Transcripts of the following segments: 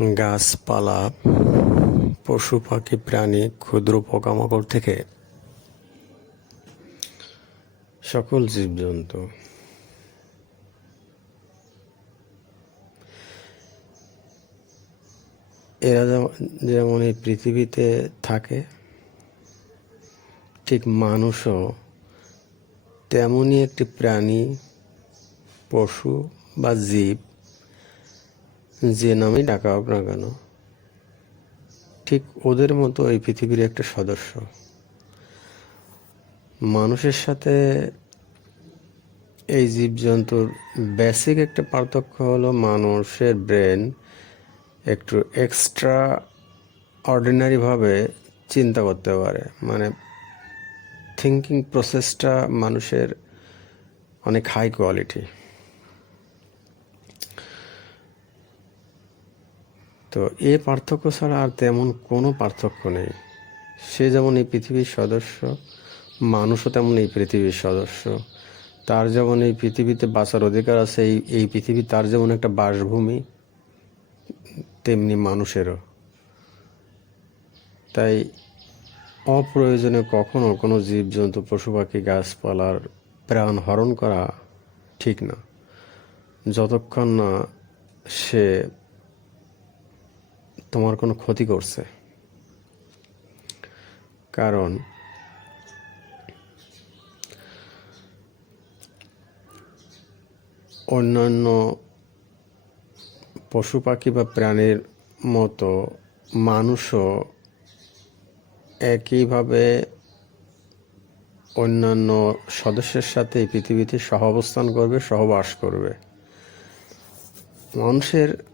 গাছপালা, পশু পাখি, প্রাণী, ক্ষুদ্র পোকামাকড় থেকে সকল জীবজন্তু। এরা যেমন- এই পৃথিবীতে থাকে, ঠিক মানুষও তেমনই একটি প্রাণী, পশু বা জীব যে নামেই ডাকা হোক না কেন, ঠিক ওদের মতো এই পৃথিবীর একটা সদস্য। মানুষের সাথে এই জীবজন্তুর বেসিক একটা পার্থক্য হলো মানুষের ব্রেন একটু এক্সট্রা অর্ডিনারিভাবে চিন্তা করতে পারে। মানে থিঙ্কিং প্রসেসটা মানুষের অনেক হাই কোয়ালিটি তো এ পার্থক্য ছাড়া আর তেমন কোনো পার্থক্য নেই। সে যেমন এই পৃথিবীর সদস্য, মানুষও তেমন এই পৃথিবীর সদস্য। তার যেমন এই পৃথিবীতে বাঁচার অধিকার আছে, এই এই পৃথিবী তার যেমন একটা বাসভূমি, তেমনি মানুষেরও। তাই অপ্রয়োজনে কখনো কোনো জীবজন্তু, পশু পাখি গাছপালার প্রাণ হরণ করা ঠিক না। যতক্ষণ না সে তোমার কোনো ক্ষতি করছে। কারণ অন্যান্য পশু পাখি বা প্রাণীর মতো মানুষও একইভাবে অন্যান্য সদস্যের সাথে পৃথিবীতে সহাবস্থান করবে, সহবাস করবে। মানুষের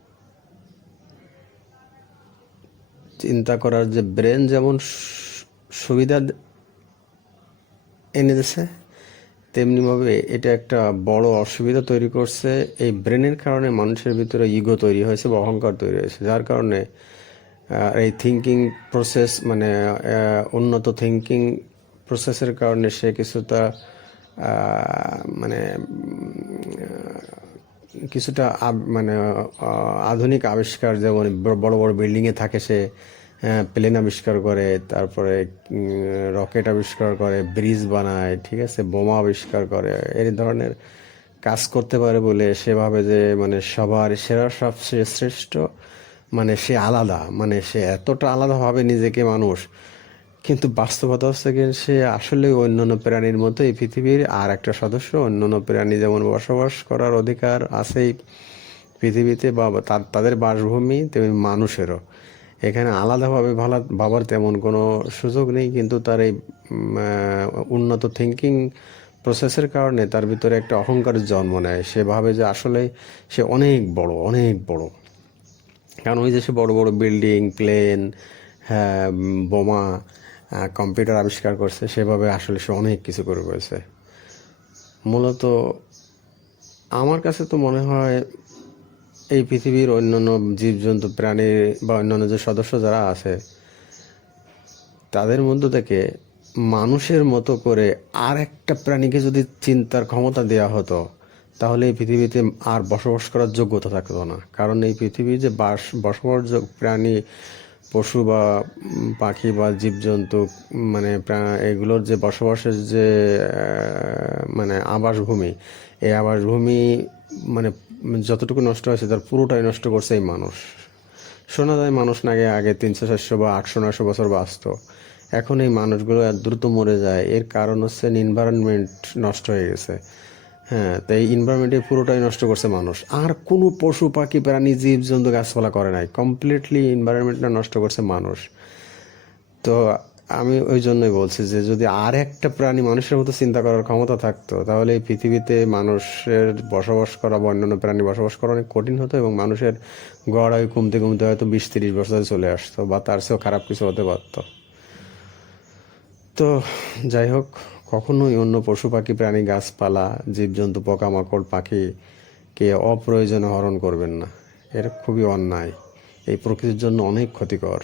চিন্তা করার যে ব্রেন যেমন সুবিধা এনে দিছে, তেমনিভাবে এটা একটা বড় অসুবিধা তৈরি করছে। এই ব্রেনের কারণে মানুষের ভিতরে ইগো তৈরি হয়েছে বা অহংকার তৈরি হয়েছে, যার কারণে এই থিঙ্কিং প্রসেস মানে উন্নত থিঙ্কিং প্রসেসের কারণে সে কিছুটা মানে কিছুটা মানে আধুনিক আবিষ্কার, যেমন বড় বড় বিল্ডিংয়ে থাকে সে প্লেন আবিষ্কার করে, তারপরে রকেট আবিষ্কার করে, ব্রিজ বানায়, ঠিক আছে? বোমা আবিষ্কার করে এই ধরনের কাজ করতে পারে বলে সেভাবে যে মানে সবার সেরা সবচেয়ে শ্রেষ্ঠ মানে সে আলাদা মানে সে এতটা আলাদাভাবে নিজেকে মানুষ কিন্তু বাস্তবতা হচ্ছে কি সে আসলে অন্যান্য প্রাণীর মতো এই পৃথিবীর আর একটা সদস্য। অন্যান্য প্রাণী যেমন বসবাস করার অধিকার আছে পৃথিবীতে বা তাদের বাসভূমি তেমনি মানুষেরও। এখানে আলাদাভাবে ভালা, ভাবার তেমন কোনো সুযোগ নেই, কিন্তু তার এই উন্নত থিঙ্কিং প্রসেসের কারণে তার ভিতরে একটা অহংকারের জন্ম নেয়। সে ভাবে যে আসলে সে অনেক বড় অনেক বড়। কারণ ওই যে সে বড় বড় বিল্ডিং প্লেন হ্যাঁ বোমা কম্পিউটার আবিষ্কার করছে, সেভাবে আসলে সে অনেক কিছু করে করেছে মূলত আমার কাছে তো মনে হয় এই পৃথিবীর অন্যান্য জীবজন্তু, প্রাণী বা অন্যান্য যে সদস্য যারা আছে, তাদের মধ্য থেকে মানুষের মতো করে আর একটা প্রাণীকে যদি চিন্তার ক্ষমতা দেওয়া হতো, তাহলে এই পৃথিবীতে আর বসবাস করার যোগ্যতা থাকতো না। কারণ এই পৃথিবীর যে বাস বসবাস প্রাণী পশু বা পাখি বা জীবজন্তু মানে এগুলোর যে বসবাসের যে মানে আবাসভূমি, এই আবাসভূমি মানে যতটুকু নষ্ট হয়েছে তার পুরোটাই নষ্ট করছে এই মানুষ। শোনা যায় মানুষ নাকি আগে তিনশো, চারশো বা আটশো, নয়শো বছর বাঁচত। এখন এই মানুষগুলো দ্রুত মরে যায়। এর কারণ হচ্ছে এনভায়রনমেন্ট নষ্ট হয়ে গেছে। হ্যাঁ তো এই এনভায়রনমেন্টে পুরোটাই নষ্ট করছে মানুষ। আর কোনো পশু, পাখি, প্রাণী জীব জন্তু গাছপালা করে নাই। কমপ্লিটলি এনভায়রনমেন্টটা নষ্ট করছে মানুষ। তো আমি ওই জন্যই বলছি যে, যদি আর একটা প্রাণী মানুষের মতো চিন্তা করার ক্ষমতা থাকতো, তাহলে এই পৃথিবীতে মানুষের বসবাস করা বা অন্যান্য প্রাণী বসবাস করা অনেক কঠিন হতো এবং মানুষের গড় আয়ু কমতে কমতে হয়তো বিশ তিরিশ বছরে চলে আসতো বা তার চেয়েও খারাপ কিছু হতে পারতো। তো যাই হোক কখনোই অন্য পশু পাখি, প্রাণী, গাছপালা, জীবজন্তু, পোকামাকড়, পাখিকে অপ্রয়োজনে হরণ করবেন না। এর খুবই অন্যায়। এই প্রকৃতির জন্য অনেক ক্ষতিকর।